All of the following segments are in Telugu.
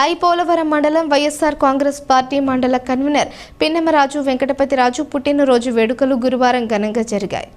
ఐపోలవరం మండలం వైఎస్ఆర్ కాంగ్రెస్ పార్టీ మండల కన్వీనర్ పిన్నమరాజు వెంకటపతిరాజు పుట్టినరోజు వేడుకలు గురువారం ఘనంగా జరిగాయి.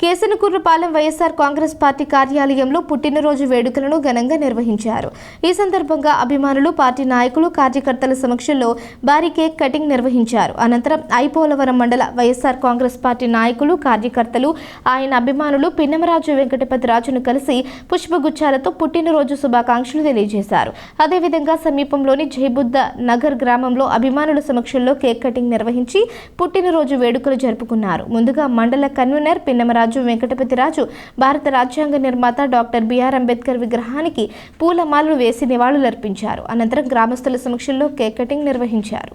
కేసనకుర్రపాలెం వైఎస్ఆర్ కాంగ్రెస్ పార్టీ కార్యాలయంలో పుట్టినరోజు వేడుకలను ఘనంగా నిర్వహించారు. ఈ సందర్భంగా అభిమానులు పార్టీ నాయకులు కార్యకర్తల సమక్షంలో భారీ కేక్ కటింగ్ నిర్వహించారు. అనంతరం ఐపోలవరం మండల వైఎస్ఆర్ కాంగ్రెస్ పార్టీ నాయకులు కార్యకర్తలు ఆయన అభిమానులు పిన్నమరాజు వెంకటపతిరాజును కలిసి పుష్పగుచ్చాలతో పుట్టినరోజు శుభాకాంక్షలు తెలియజేశారు. అదేవిధంగా సమీపంలోని జైబుద్ద నగర్ గ్రామంలో అభిమానుల సమక్షంలో కేక్ కటింగ్ నిర్వహించి పుట్టినరోజు వేడుకలు జరుపుకున్నారు. ముందుగా మండల కన్వీనర్ పిన్నమరాజు వెంకటపతిరాజు భారత రాజ్యాంగ నిర్మాత డాక్టర్ బిఆర్ అంబేద్కర్ విగ్రహానికి పూలమాలలు వేసి నివాళులర్పించారు. అనంతరం గ్రామస్తుల సమక్షంలో కేక్ కటింగ్ నిర్వహించారు.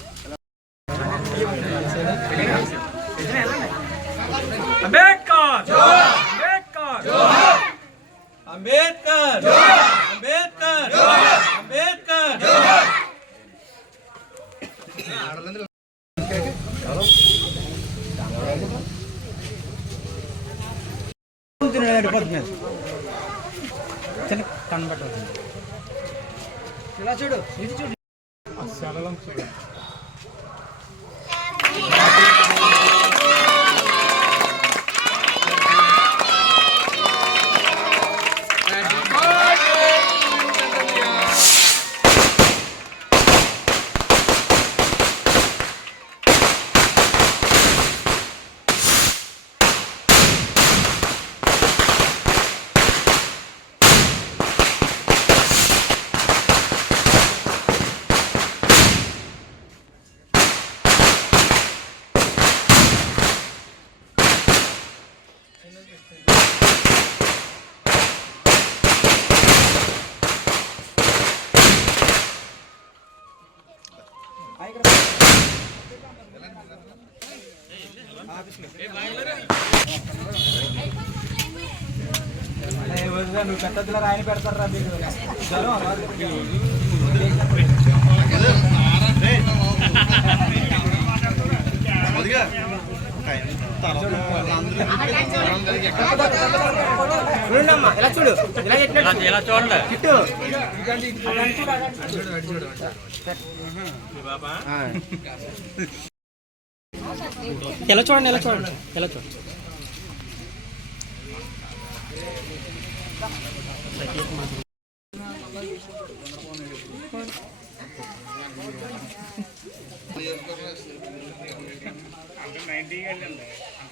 thank you Ambedkar Ambedkar Ambedkar Ambedkar Ambedkar కనబడుతుంది ఇలా చూడు ఇది చూడు నువ్వు పెట్టద్దులో రాయని పెడతారా మీరు జ్వరం చూడమ్మా ఇలా చూడు? ఇలా చెప్పినట్టు ఇలా చూడండి కిట్టు ఎలా చూడండి ఎలా చూడండి? ఎలా చూడండి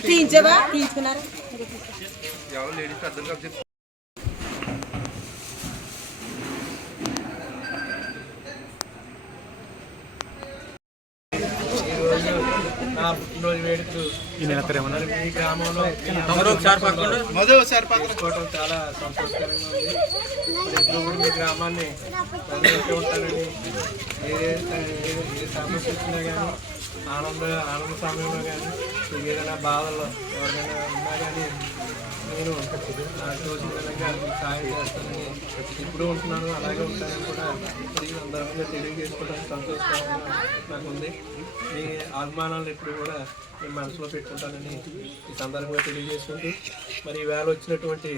తీయించావా? తీసుకున్నారా నా పుట్టినరోజు వేడుకలు ఈ గ్రామంలో మధు ఒకసారి పక్కన చేసుకోవడం చాలా సంతోషకరంగా ఉంది. ఎప్పుడు కూడా మీ గ్రామాన్ని ఉంటానని ఏ సమస్య వచ్చినా కానీ ఆనంద ఆనంద సమయంలో కానీ ఏదైనా బాధలు ఎవరికైనా ఉన్నా కానీ నేను నాకు తోచిన విధంగా సహాయం చేస్తానని ఇప్పుడు ఉంటున్నాను అలాగే ఉంటానని కూడా తిరిగి సందర్భంగా తెలియజేసుకోవడానికి సంతోషంగా నాకు ఉంది మీ అభిమానాలను ఎప్పుడు కూడా నేను మనసులో పెట్టుకుంటానని ఈ సందర్భంగా తెలియజేసుకుంటూ మరి ఈవేళ వచ్చినటువంటి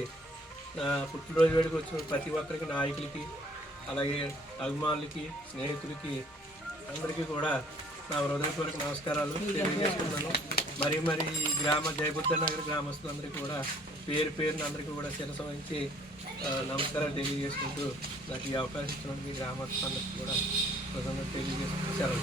నా పుట్టినరోజు వేడికి వచ్చిన ప్రతి ఒక్కరికి నాయకులకి అలాగే అభిమానులకి స్నేహితులకి అందరికీ కూడా నా హృదయపూర్వక నమస్కారాలు తెలియజేస్తున్నాను. మరి మరి ఈ గ్రామ జయబుద్ధ నగర్ గ్రామస్తులందరికీ కూడా పేరు పేరున అందరికీ కూడా శిరస వహించి నమస్కారాలు తెలియజేసుకుంటూ నాకు ఈ అవకాశం ఇచ్చినందుకు గ్రామస్తులందరికీ కూడా కృతజ్ఞతలు తెలియజేసుకుంటూ సెలవు